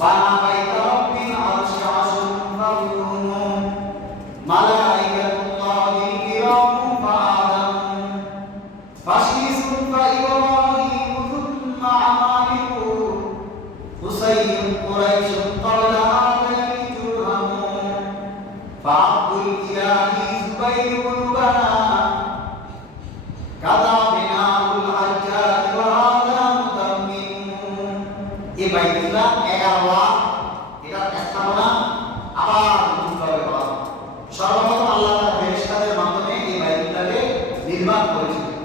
বানা বাইতা রাব্বিল আরশি আশুন ফাকুম মালাইকাতুল্লাহি কিরামুন ফাআদম ফাশিসুন ফাইব্রাহিম থুম্মা আমালিকু হুসাইয়ুন কুরাইশুন ক্বাবলা হাদাইনি তুরহামুন ফাআবদুল ইলাহি যুবাইর ইবনে বানা কাদা বিনাউল হাজ্জাজ ওয়া হাদা মুতাম্মিম। এই বাইতুল্লাহ 11 লাখ এটার স্থাপনা আবার নতুনভাবে করা। সর্বপ্রথম আল্লাহ তাআলা ফেরেশতাদের মাধ্যমে এই বাইতুল্লাহকে নির্মাণ করেছিলেন,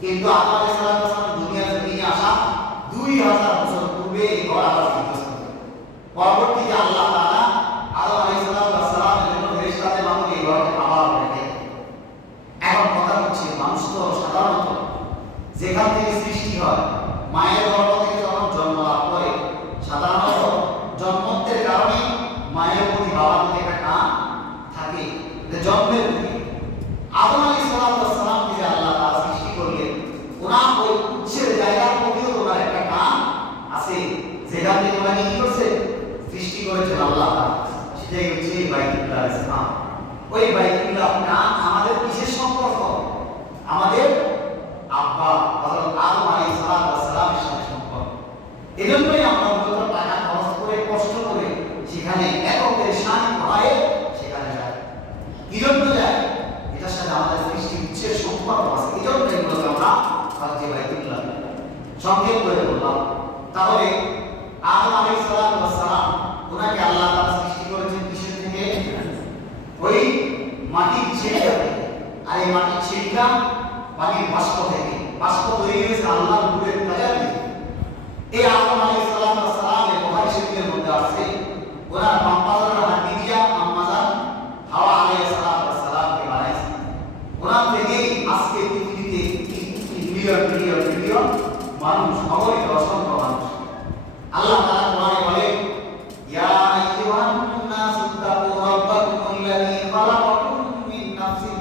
কিন্তু আদম আলাইহিস সালাম দুনিয়ার জমিনে আসা 2000 বছর পূর্বে এই ঘর আবার বিধ্বস্ত হয়। পরবর্তীতে আল্লাহ তাআলা আদম আলাইহিস সালামের জন্য ফেরেশতাদের মাধ্যমে এই ঘরকে আবার রেখে। এখন কথা হচ্ছে, মানুষ তো সাধারণত যেখান থেকে সৃষ্টি হয়, মায়ের গর্ভ থেকে যখন জন্ম লাভ করে, সাধারণত জন্মত্বের কারণে মায়ের প্রতি বাবার প্রতি একটা টান থাকে, জন্মের প্রতি। আদম আলাইহিস সালামকে যে আল্লাহ তাআলা সৃষ্টি করলেন, ওনার ওই উৎসের জায়গার প্রতিও ওনার একটা টান আছে, যেখান থেকে ওনাকে কি করছে? সৃষ্টি করেছেন আল্লাহ তাআলা। সেটাই হচ্ছে বাইতুল্লাহ ইসলাম। ওই বাইতুল্লাহ টান আমাদের বিশেষ সম্পর্ক, আমাদের আব্বা হযরত আদম আলাইহিস সালামের সাথে সম্পর্ক। এজন্যই আমরা যত টাকা খরচ করে কষ্ট করে সেখানে এককের শান্তি ভয়ে সেখানে যায়। কি জন্য যায়? এটার সাথে আমাদের সৃষ্টি উৎসের সম্পর্ক আছে। এজন্য এগুলো আমরা হজ্জে বাইতুল্লাহ সংক্ষেপ করে বললাম। তাহলে আদম আলাইহিস সালাম ওনাকে আল্লাহ তাআলা সৃষ্টি করেছেন কিসের থেকে? ওই মাটির ছিলকা থেকে। আর এই মাটির ছিলকা পানির বাষ্প থেকে। বাষ্প তৈরি হয়েছে আল্লাহর নূরের তাজাল্লি। এই আদম আলাইহিস সালামের বুখারী শরীফের মধ্যে আছে, ওনার বাম পায়ের হাড্ডি দিয়া আম্মা জান হাওয়া আলাইহিস সালামকে বানায়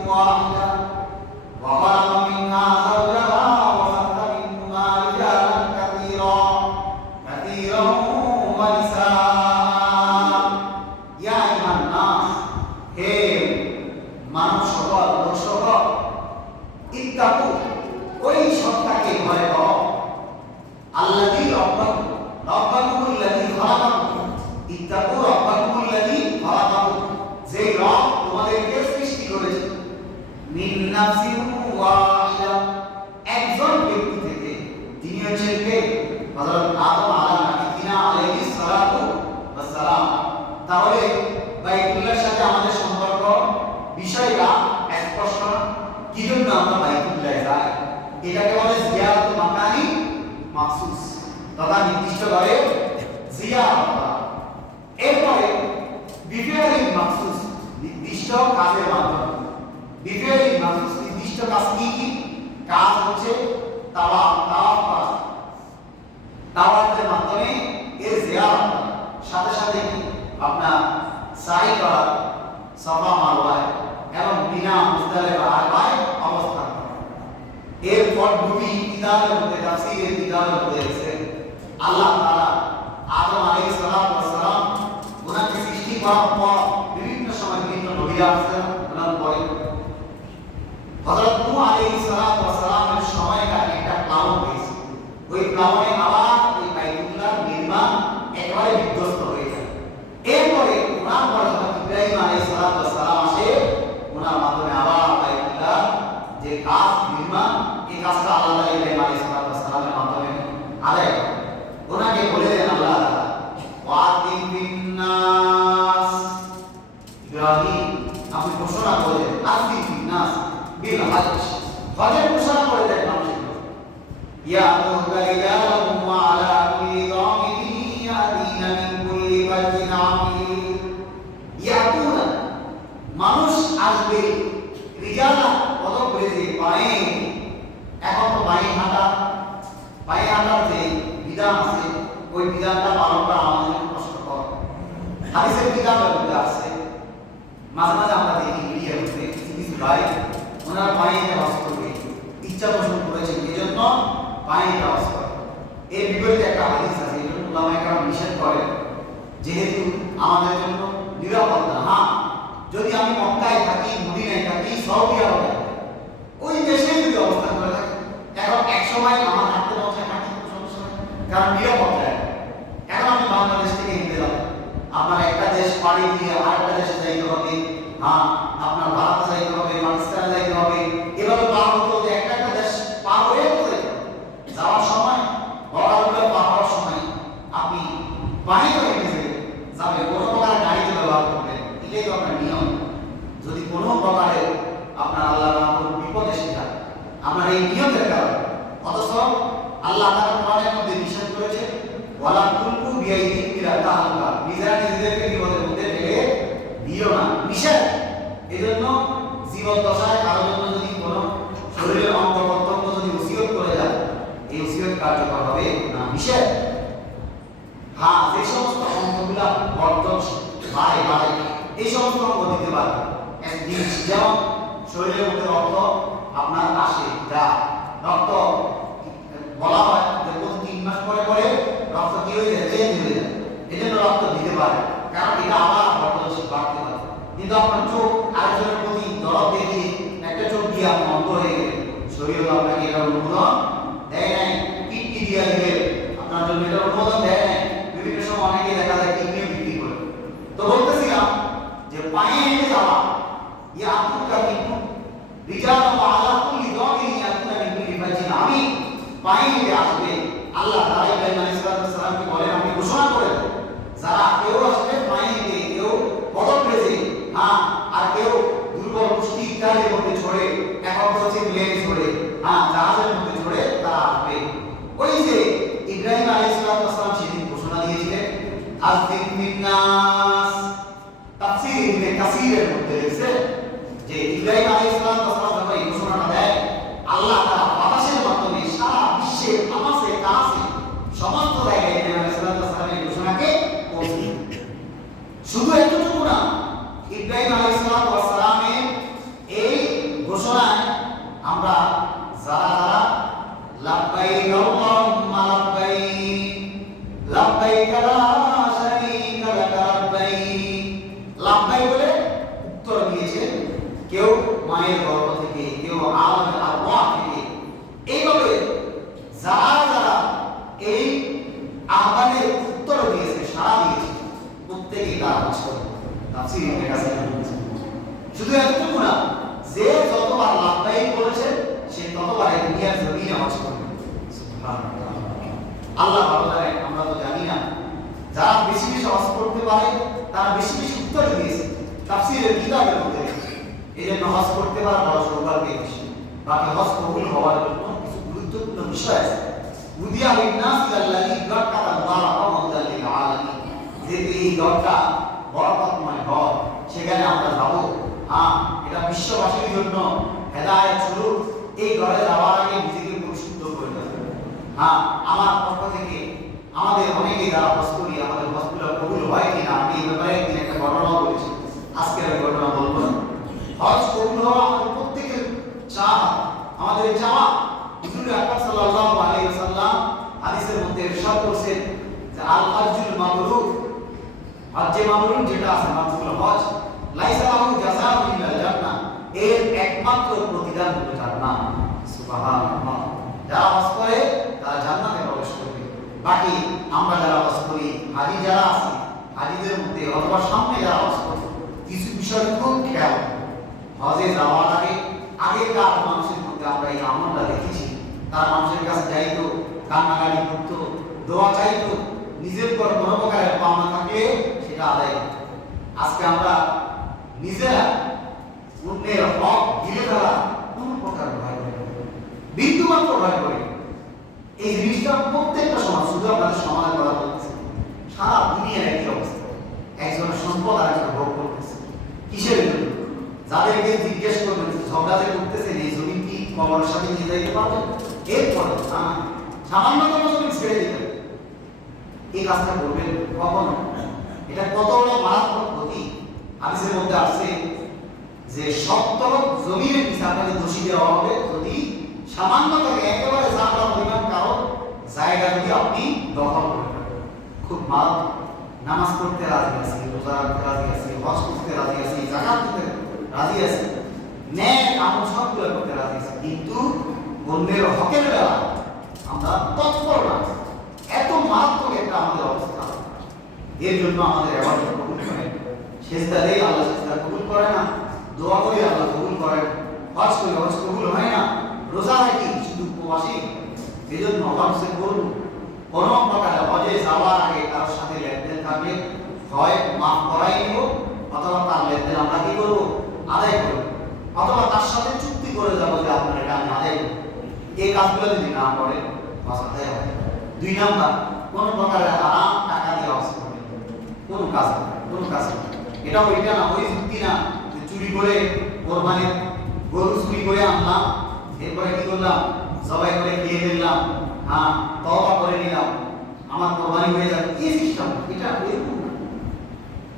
واحدة وخلق منها زوجها وبث منهما رجالا كثيرا ونساء يا أيها الناس হে মানব সকল লোক সকল ইত্তাকু ওই সত্তাকে ভয় করো আল্লাযী রব্বাকুমুল্লাযী খালাকাকুম ইত্তাকু রব্বাকুমুল্লাযী খালাকাকুম যে রব তোমাদেরকে সৃষ্টি করেছে মিন নাফসিন ওয়াহিদা একজন ব্যক্তি থেকে তিনি হচ্ছেন কে হযরত আদম আলাইহিস সালাতু ওয়াস সালাম তাহলে বাইতুল্লাহর সাথে আমাদের সম্পর্ক বিষয়টা স্পষ্ট না কি জন্য আমরা বাইতুল্লাহে যাই এটাকে বলে জিয়ারত মাকানি মাখসুস তথা নির্দিষ্ট করে জিয়ারত করা এরপরে বিফিয়ালি মাখসুস নির্দিষ্ট কাজের মাধ্যমে বিফিয়ালি মাখসুস নির্দিষ্ট কাজ কি কাজ হচ্ছে তাওয়াফ করা তাওয়াফের মাধ্যমে এর জিয়ারত সাথে সাথে কি আপনার সাই করা সাফা মারওয়ায় এবং মিনা মুজদালিফা আরফায় অবস্থান করা এরপর দুটি কিতাবের মধ্যে তাফসীরের কিতাবের মধ্যে আছে আল্লাহ তাআলা আদম আলাইহিস সালাম ওনাকে সৃষ্টি করার পর বিভিন্ন সময় বিভিন্ন নবীরা আসছেন ওনার পরে হযরত নূহ আলাইহিস সালামের সময়কার একটা প্লাবন হয়েছে ওই প্লাবনে আবার ওই বাইতুল্লাহ নির্মাণ একেবারে বিধ্বস্ত হয়ে যায় এরপরে ওনার পর যখন ইব্রাহিম আলাইহিস সালাম আসে ওনার মাধ্যমে আবার বাইতুল্লাহ যে কাজ নির্মাণ এই কাজটা আল্লাহ ইব্রাহিম আলাইহিস সালামের মাধ্যমে আদায় করেন ওনাকে বলে দেন আল্লাহ ওয়াতিন বিন্নাস ইব্রাহিম আপনি ঘোষণা করে দেন আতিন বিন্নাস বিল হজ হজের ঘোষণা করে দেন মানুষের ইয়া তুকাইয়ালাহুম ওয়া আলা কুল্লি যামিরিন ইয়াতিনা মিন কুল্লি ফাজ্জিন আমিক ইয়াতুনা মানুষ আসবে রিজালা পদক বেজে পায়ে এখন তো পায়ে হাঁটার যে বিধান আছে ওই বিধানটা পালন করা আমাদের জন্য কষ্টকর হাদিসের কিতাবের মধ্যে আছে মাঝে মাঝে আমরা দেখি মিডিয়ার মধ্যে কিছু ভাই ওনারা পায়ে নামাজ করবে ইচ্ছা পোষণ করেছেন এই জন্য পায়ে নামাজ করে এর বিপরীতে একটা হাদিস আছে এই জন্য উলামায়ে কেরাম নিষেধ করেন যেহেতু আমাদের জন্য নিরাপদ না হ্যাঁ যদি আমি মক্কায় থাকি মদিনায় থাকি সৌদি আরবে ওই দেশে যদি অবস্থান করে থাকি এখন এক সময় আমার হাঁটতে পৌঁছায় হাঁটতে কোনো সমস্যা নেই কারণ নিরাপদ যায় এখন আমি বাংলাদেশ থেকে হেঁটে যাব আপনার একটা দেশ পাড়ি দিয়ে আরেকটা দেশে যাইতে হবে হ্যাঁ আপনার ভারতে যাইতে হবে পাকিস্তানে যাইতে হবে এভাবে পার হতে হতে একটা দেশ পার হয়ে যেতে যাওয়ার সময় বর্ডারগুলো পার হওয়ার সময় আপনি পানি তো হেঁটে যাবে কোনো প্রকার গাড়িতে ব্যবহার করবেন এটাই তো আপনার নিয়ম যদি কোনো প্রকারে আপনার আল্লাহ রাব্বুল বিপদে শিখায় আপনার এই নিয়মের কারণে অথচ আল্লাহ তাআলা কোরআনের মধ্যে নিষেধ করেছে ওয়ালা তুলকু বিআইদিকুম ইলা তাহলুকা নিজেদেরকে বিপদের মধ্যে ফেলে দিও না নিষেধ এজন্য জীবন দশায় কারোর জন্য যদি কোনো শরীরের অঙ্গ প্রত্যঙ্গ যদি ওসিয়ত করে যায় এই ওসিয়ত কার্যকর হবে না নিষেধ হ্যাঁ যে সমস্ত অঙ্গগুলা বর্ধনশীল বাড়ে এই সমস্ত অঙ্গ দিতে পারে যেমন শরীরের মধ্যে রক্ত আপনার আসে যা রক্ত বলা হয় যে প্রতি 3 মাস পরে পরে রক্ত কি হয়ে যায় চেঞ্জ হয়ে যায় এই জন্য রক্ত দিতে পারে কারণ এটা আবার বর্ধনশীল বাড়তে পারে কিন্তু আপনার চোখ আরেকজনের প্রতি দরদ দেখিয়ে একটা চোখ দিয়ে আপনি অন্ধ হয়ে গেলেন শরীর আপনাকে এটা অনুমোদন দেয় নাই কিডনি দিয়ে দিলে আপনার জন্য এটা অনুমোদন দেয় নাই বিভিন্ন সময় অনেকে দেখা যায় কিডনি বিক্রি করে তো বলতেছিলাম যে পায়ে হেঁটে যাওয়া ইয়াতুকা কিন্তু রিজালা ওয়া আলা কুল্লি যামিরিন ইয়াতুনা মিন কুল্লি ফাজ্জিন আমিক পায়ে হেঁটে আসবে আল্লাহ তাআলা ইব্রাহিম আলাইহিস সালামকে বলেন আপনি ঘোষণা করে দেন যারা কেউ আসবে পায়ে হেঁটে কেউ পদক বেজে হ্যাঁ আর কেউ দুর্বল পুষ্টি ইত্যাদির মধ্যে ছড়ে এখন হচ্ছে প্লেনে ছড়ে হ্যাঁ জাহাজের মধ্যে ছড়ে তারা আসবে ওই যে ইব্রাহিম আলাইহিস সালাম সেদিন ঘোষণা দিয়েছিলেন আযদিন মিন্নাস তাফসীর ইবনে কাসীরের মধ্যে লিখছে যে ইব্রাহিম আলাইহিস সালাম যখন এই ঘোষণাটা দেয় আল্লাহ তাআলা বাতাসের মাধ্যমে সারা বিশ্বের আমাসে কাছে সমস্ত জায়গায় ইব্রাহিম আলাইহিস সালামের ঘোষণাকে পৌঁছে শুধু এতটুকু না ইব্রাহিম আলাইহিস সালামের এই কেউ মায়ের গর্ভ থেকে, কেউ আলামের আবহাওয়া থেকে, এইভাবে যারা যারা এই আহ্বানের উত্তর দিয়েছে, সাড়া দিয়েছে, প্রত্যেকেই তার হজ করে। তাফসীরের কাছে শুধু এতটুকু না, যে যতবার লাভবাহিক বলেছে সে ততবার এই দুনিয়ার জমিনে হজ করবে। সুবহানাল্লাহ। আল্লাহ ভালো জানেন, আমরা তো জানি না। যারা বেশি বেশি হজ করতে পারে তারা বেশি বেশি উত্তর দিয়েছে তাফসীরের কিতাবের মধ্যে। এই জন্য হজ করতে পারা বড় সৌভাগ্যের বিষয়। বাকি হজ কবুল হওয়ার জন্য কিছু গুরুত্বপূর্ণ বিষয় আছে। উদিয়া লিন-নাস আল্লাযী বারাকাতা মুবারাকা ওয়া হুদাল লিল আলামিন। যেহেতু এই ঘরটা বরকতময় ঘর, সেখানে আমরা যাব। এটা বিশ্ববাসীর জন্য হেদায়েত স্বরূপ। এই ঘরে যাওয়ার আগে নিজেকে পরিশুদ্ধ করে নেব। আমার পক্ষ থেকে আমাদের অনেকেই যারা হজ করি, আমাদের হজগুলো কবুল হয় কিনা, আমি এই ব্যাপারে একদিন একটা ঘটনাও বলেছি। আজকে আমি ঘটনা বলবো না। হজ কবুল হওয়া আমাদের প্রত্যেকের চাওয়া, আমাদের চাওয়া। হুজুর আকরাম সাল্লাল্লাহু আলাইহি ওয়াসাল্লাম হাদিসের মধ্যে ইরশাদ করেছেন যে আল হজ্জুল মাবরুর, হজ্জে মাবরুর যেটা আছে, মাবরুর হজ, লাইসা লাহু জাযাউন ইল্লাল জান্নাহ, এর একমাত্র প্রতিদান হলো জান্নাত। সুবহানাল্লাহ। যারা হজ করে তারা জান্নাতে প্রবেশ করবে। বাকি আমরা যারা হজ করি, হাজি যারা আছি, হাজিদের মধ্যে অথবা সামনে যারা হজ করে, কিছু বিষয় খুব খেয়াল। হজে যাওয়ার আগে আগেকার মানুষের মধ্যে আমরা এই আমলটা দেখেছি। তারা মানুষের কাছে যাইতো, কান্নাকাটি করতো, দোয়া চাইতো, নিজের পর কোনো প্রকারের পাওনা থাকলে সেটা আদায় করত। আজকে আমরা নিজেরা অন্যের হক গিলে ফেলা কোনো প্রকার ভয় করি, বিন্দুমাত্র ভয় করি। এই জিনিসটা প্রত্যেকটা সমাজ, শুধু আমাদের সমাজের কথা বলতেছে, সারা দুনিয়ার একই অবস্থা। একজনের সম্পদ আর একজন ভোগ করতেছে। কিসের জন্য? যাদেরকে জিজ্ঞেস করবেন ঝগড়া যে করতেছেন, এই জমি কি কবরের সাথে নিয়ে যাইতে পারবেন? এরপর সামান্যতম জমি ছেড়ে দিবেন, এই কাজটা করবেন কখনো? এটা কত বড় মারাত্মক ক্ষতি। হাদিসের মধ্যে আছে যে 70 জমির পিছনে আপনাকে দোষী দেওয়া হবে যদি সামান্যতম একেবারে জায়গা পরিমাণ কারণ জায়গা যদি আপনি দখল করেন। খুব মারাত্মক। নামাজ পড়তে রাজি আছি, রোজা রাখতে রাজি আছি, হজ করতে রাজি আছি, যাকাত দিতে রাজি আছি, ন্যায় আমল সবগুলো করতে রাজি আছি, কিন্তু অন্যের হকের বেলা আমরা তৎপর না। এত মারাত্মক একটা আমাদের অবস্থা। এর জন্য আমাদের ইবাদত কবুল করেন। সেজদা দেই, আল্লাহ সেজদা কবুল করে না। দোয়া করি, আল্লাহ কবুল করেন। হজ করি, হজ কবুল হয় না। রোজা রাখি, শুধু উপবাসী। এজন্য হজে করুন। কোনো প্রকারে হজে যাওয়ার আগে কারোর সাথে লেনদেন থাকলে হয় মাফ করাই নিব, অথবা তার লেনদেন আমরা কি করবো? আদায় করবো। অথবা তার সাথে চুক্তি করে যাবো যে আপনার এটা আমি আদায় করবো। এই কাজগুলো যদি না করে হজ আদায় হবে। 2 নাম্বার, কোনো প্রকারের হারাম টাকা দিয়ে হজ করবে, কোনো কাজ না, কোনো কাজ না। এটা ওইটা না, ওই যুক্তি না যে চুরি করে কোরবানির গরু চুরি করে আনলাম, এরপরে কি করলাম? সবাই করে খেয়ে ফেললাম, তওবা করে নিলাম, আমার কোরবানি হয়ে যাবে। এই সিস্টেম এটা এরকম না।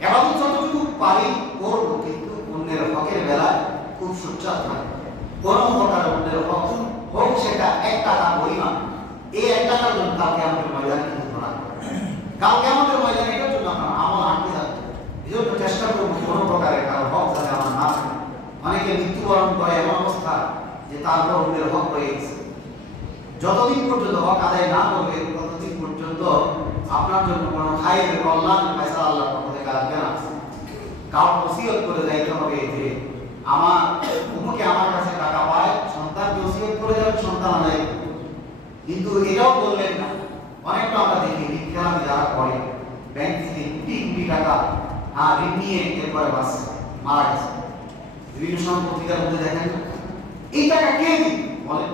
ইবাদত যতটুকু পারি করবো, কিন্তু অন্যের হকের বেলায় খুব সোচ্চার থাকে। কোনো প্রকার অন্যের হক হোক সেটা 1 টাকা পরিমাণ, এই 1 টাকার জন্য কালকে আমাদের ময়দানে কিন্তু ধরা, কালকে আমাদের ময়দানে এটার জন্য আমরা আমল আটকে যাবে। এই জন্য চেষ্টা করবো কোনো প্রকারের কারো হক যাতে আমার না থাকে। অনেকে মৃত্যুবরণ করে এমন অবস্থা যে তারপর অন্যের হক হয়ে গেছে। যতদিন পর্যন্ত হক আদায় না করবে ততদিন পর্যন্ত আপনার জন্য কোনো খায়ের কল্যাণ ফয়সালা আল্লাহর পক্ষ থেকে আসবে না। কারো ওসিয়ত করে যাইতে হবে যে আমার অমুকে আমার কাছে টাকা পায়, সন্তানকে ওসিয়ত করে যাবেন, সন্তান আদায় করবে। কিন্তু এটাও বললেন না। অনেকটা আমরা দেখি ঋণ খেলাপি যারা করে, ব্যাংক থেকে কোটি কোটি টাকা ঋণ নিয়ে এরপরে বাস মারা গেছে। বিভিন্ন সময় পত্রিকার মধ্যে দেখেন এই টাকা কে দিবে বলেন,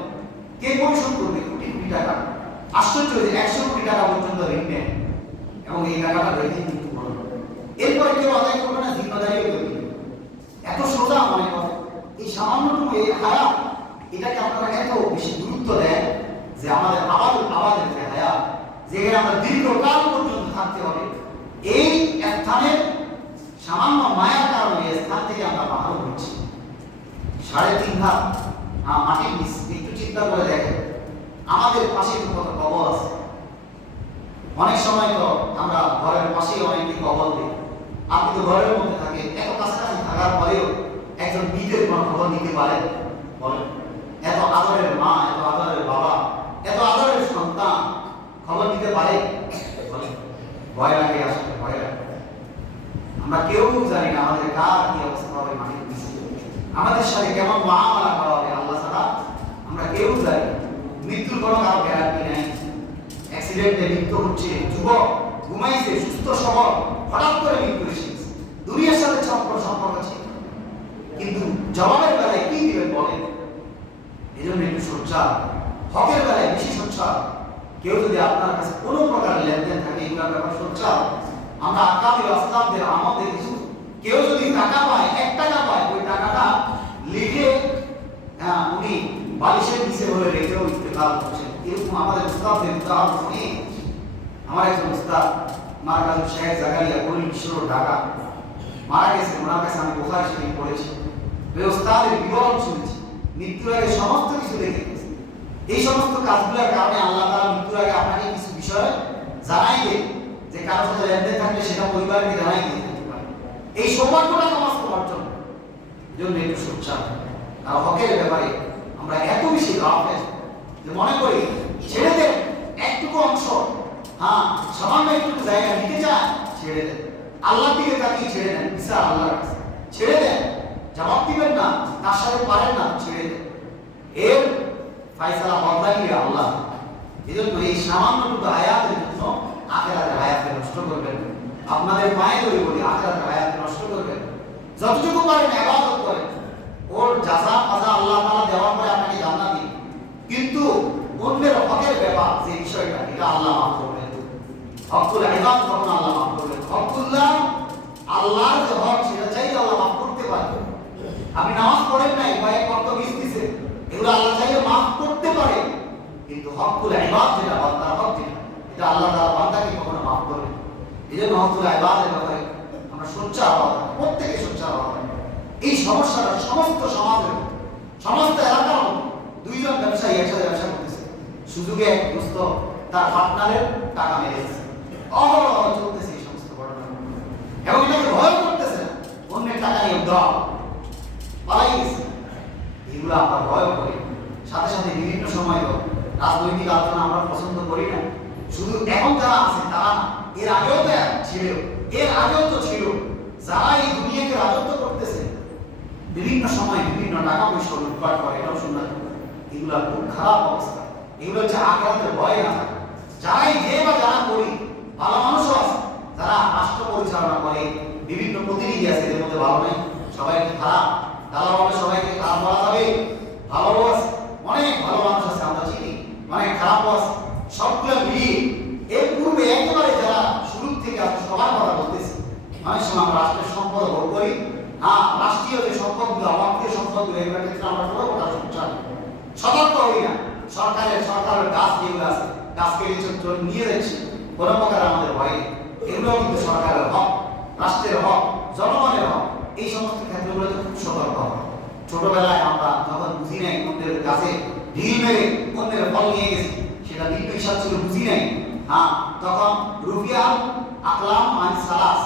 কে পরিশোধ করবে? কোটি কোটি টাকা। আশ্চর্য যে 100 কোটি টাকা পর্যন্ত ঋণ নেন এবং এই টাকাটা রেখে কিন্তু বলেন এরপরে কেউ আদায় করবে না, জিম্মাদারিও করবে। এত সোজা মনে করে এই সামান্যটুকু এই হায়াত, এটাকে আপনারা এত বেশি গুরুত্ব দেন যে আমাদের আবাদের যে হায়াত, যেখানে আমরা দীর্ঘকাল পর্যন্ত থাকতে হবে, এই স্থানের সামান্য মায়ার কারণে এই স্থান থেকে আমরা বাহার হচ্ছি। 3.5 হাত মাটির নিচ। একটু চিন্তা করে দেখেন আমাদের পাশে কত কবর আছে। অনেক সময় তো আমরা ঘরের পাশেই অনেকটি কবর দিই। আপনি তো ঘরের মধ্যে থাকেন, এত কাছাকাছি থাকার পরেও একজন মৃতের কোনো খবর নিতে পারে? বলেন, এত আদরের মা, এত আদরের বাবা, এত আদরের সন্তান খবর নিতে পারে? বলেন, ভয় লাগে, আসলে ভয় লাগে। আমরা কেউ জানি না আমাদের কার কি অবস্থা হবে, মাটির নিচে আমাদের সাথে কেমন মুআমালা করা হবে আল্লাহ ছাড়া আমরা কেউ জানি। মৃত্যুর কোনো কারো গ্যারান্টি নাই। অ্যাক্সিডেন্টে মৃত্যু হচ্ছে, যুবক ঘুমাইছে সুস্থ সবল, হঠাৎ করে মৃত্যু এসেছে। দুনিয়ার সাথে সম্পর্ক ছিল, কিন্তু জবাবের বেলায় কি দিবেন বলেন? এই জন্য একটু সোচ্চার, হকের বেলায় বেশি সোচ্চার। কেউ যদি আপনার কাছে কোনো প্রকার লেনদেন থাকে, এগুলোর ব্যাপার সোচ্চার। আমরা আকামী রাস্তাদের আমল দেখেছি, কেউ যদি টাকা পায়, 1 টাকা পায়, ওই টাকাটা লিখে উনি বালিশের নিচে বলে রেখেও ইন্তেকাল করছেন। এরকম আমাদের উস্তাদদের উদাহরণ অনেক। আমার একজন উস্তাদ মার্কাজুল শেখ জাকারিয়া করিম কিশোর ঢাকা মারা গেছে, ওনার কাছে আমি বুখারী শরীফ পড়েছি। ওই উস্তাদের বিবরণ শুনেছি, মৃত্যুর আগে সমস্ত কিছু দেখে গেছে। এই সমস্ত কাজগুলোর কারণে আল্লাহ তাআলা মৃত্যুর আগে আপনাকে কিছু বিষয় জানাই দেন, যে কারো সাথে লেনদেন থাকলে সেটা পরিবারকে জানাই দিতে পারে। এই সৌভাগ্যটা সমাজ তোমার জন্য। জন্য একটু সোচ্চার। আর হকের ব্যাপারে আমরা এত বেশি গাফেল যে মনে করি ছেড়ে দেন, একটুকু অংশ, সামান্য একটু জায়গা নিতে চায়, ছেড়ে দেন। আল্লাহর দিকে তাকিয়ে ছেড়ে দেন, বিচার আল্লাহর কাছে ছেড়ে দেন। জবাব দিবেন না, তার সাথে পারেন না, ছেড়ে দেন। এর ফায়সালা বদলাইবে আল্লাহ। এজন্য এই সামান্যটুকু আয়াতের জন্য আখিরাতের হায়াতকে নষ্ট করবেন। আপনাদের পায়ে ধরে বলি, আখিরাতের হায়াতকে নষ্ট করবেন। যতটুকু পারেন ইবাদত করেন, ওর জাযা ফাজা আল্লাহ তাআলা দেওয়ার পরে আপনাকে জান্নাত দিবেন। কিন্তু অন্যের হকের ব্যাপার যে বিষয়টা, এটা আল্লাহ মাফ করবেন। হকুল ইবাদ তখন আল্লাহ মাফ করবেন। হকুল্লাহ আল্লাহর যে হক, সেটা চাইলে আল্লাহ মাফ করতে পারেন। আপনি নামাজ পড়েন নাই, কয়েক ওয়াক্ত মিস দিছে, এগুলো আল্লাহ চাইলে মাফ করতে পারে। কিন্তু হকুল ইবাদ যেটা, বান্দার হক যেটা, এটা আল্লাহ তাআলা বান্দাকে কখনো মাফ করবেন। এজন্য হকুল ইবাদের ব্যাপারে আমরা সোচ্চার হওয়া, প্রত্যেকে সোচ্চার হওয়া। এই সমস্যাটা সমস্ত সমাজের, সমস্ত এলাকার দুইজন ব্যবসায়ী একসাথে ব্যবসা করতেছে, সুযোগে এক দোস্ত তার পার্টনারের টাকা মেরেছে। অহরহ চলতেছে এই সমস্ত ঘটনা, এবং এটাকে ভয় করতেছে না, অন্যের টাকা নিয়ে দাও পালাই গেছে। এগুলো আমরা ভয় করি। সাথে সাথে বিভিন্ন সময় রাজনৈতিক আলোচনা আমরা পছন্দ করি না। শুধু এখন যারা আছে তারা, এর আগেও তো ছিল, এর আগেও তো ছিল, যারা এই দুনিয়াকে রাজত্ব করতেছে, বিভিন্ন সময় বিভিন্ন টাকা পয়সা লুটপাট করে, এটাও শুনলাম। এগুলা খুব খারাপ অবস্থা। এগুলো হচ্ছে আখিরাতের ভয় না থাকে। যারাই যে বা যারা করি, ভালো মানুষও আছে যারা রাষ্ট্র পরিচালনা করে, বিভিন্ন প্রতিনিধি আছে, এদের মধ্যে ভালো নেই, সবাই খারাপ। তাহলে সবাইকে খারাপ বলা যাবে? ভালো আছে, অনেক ভালো মানুষ আছে, আমরা চিনি, অনেক খারাপও আছে। সবগুলো মিলিয়ে এর পূর্বে একেবারে যারা শুরু থেকে আছে সবার কথা বলতেছি। অনেক সময় আমরা রাষ্ট্রের সম্পদ ভোগ করি, রাষ্ট্রীয় যে সম্পদগুলো, অবান্ধব সম্পদগুলো, এগুলোর ক্ষেত্রে আমরা কোনো কথা সতর্ক হই না। সরকারের গাছ যেগুলো আছে, গাছ কেটে নিয়ে যাচ্ছি, কোনো প্রকার আমাদের ভয়। এগুলো কিন্তু সরকারের হক, রাষ্ট্রের হক, জনগণের হক। এই সমস্ত ক্ষেত্রগুলোতে খুব সতর্ক হবে। ছোটবেলায় আমরা যখন বুঝি নাই, অন্যের গাছে ঢিল মেরে অন্যের ফল নিয়ে গেছি, সেটা নির্বিক ছিল, বুঝি নাই। তখন রুফিয়া আকলাম আনিস সালাস,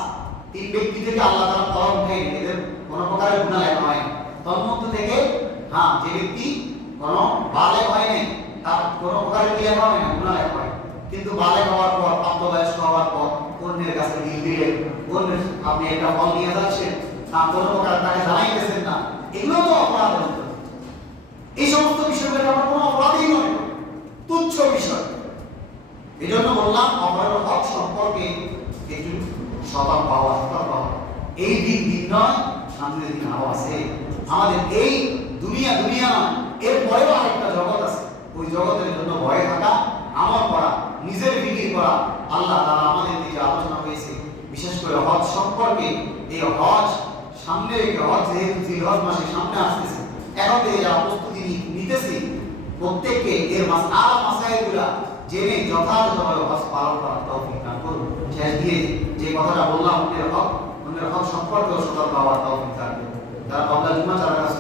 3 ব্যক্তি থেকে আল্লাহ তাআলা কলম উঠাই, এদের কোনো প্রকারের গুনাহ লেখা হয়। তন্মধ্য থেকে যে ব্যক্তি কোনো বালেগ হয় নাই, তার কোনো প্রকারের কি লেখা হয় না, গুনাহ লেখা হয়। কিন্তু বালেগ হওয়ার পর, প্রাপ্তবয়স্ক হওয়ার পর অন্যের কাছে ঢিল দিলে, অন্যের আপনি একটা ফল নিয়ে যাচ্ছেন, কোনো প্রকার তাকে জানাইতেছেন না, এগুলো তো অপরাধ হতো। এই সমস্ত বিষয়গুলো আমরা কোনো অপরাধই নয়, তুচ্ছ বিষয়। এই জন্য বললাম, অপরের হক সম্পর্কে একটু সতর্ক হওয়া। এই দিন নয়, সামনের দিন আরো আছে। আমাদের এই দুনিয়া নয়, এর পরেও আরেকটা জগৎ আছে। ওই জগতের জন্য ভয়ে থাকা, আমল করা, নিজের ফিকির করা। আল্লাহ তাআলা আমাদের দিকে আলোচনা হয়েছে বিশেষ করে হজ সম্পর্কে। এই হজ সামনে রেখে, হজ যেহেতু জিলহজ মাসে সামনে আসতেছে, এখন থেকে যারা প্রস্তুতি নিতেছি, প্রত্যেককে এর মাসাইলগুলা জেনে যথাযথভাবে হজ পালন করার তৌফিক দান করুন। শেষ দিয়ে যে কথাটা বললাম, অন্যের হক সম্পর্কেও সতর্ক হওয়ার তৌফিক দান করুন। যারা কবলা জুমা যারা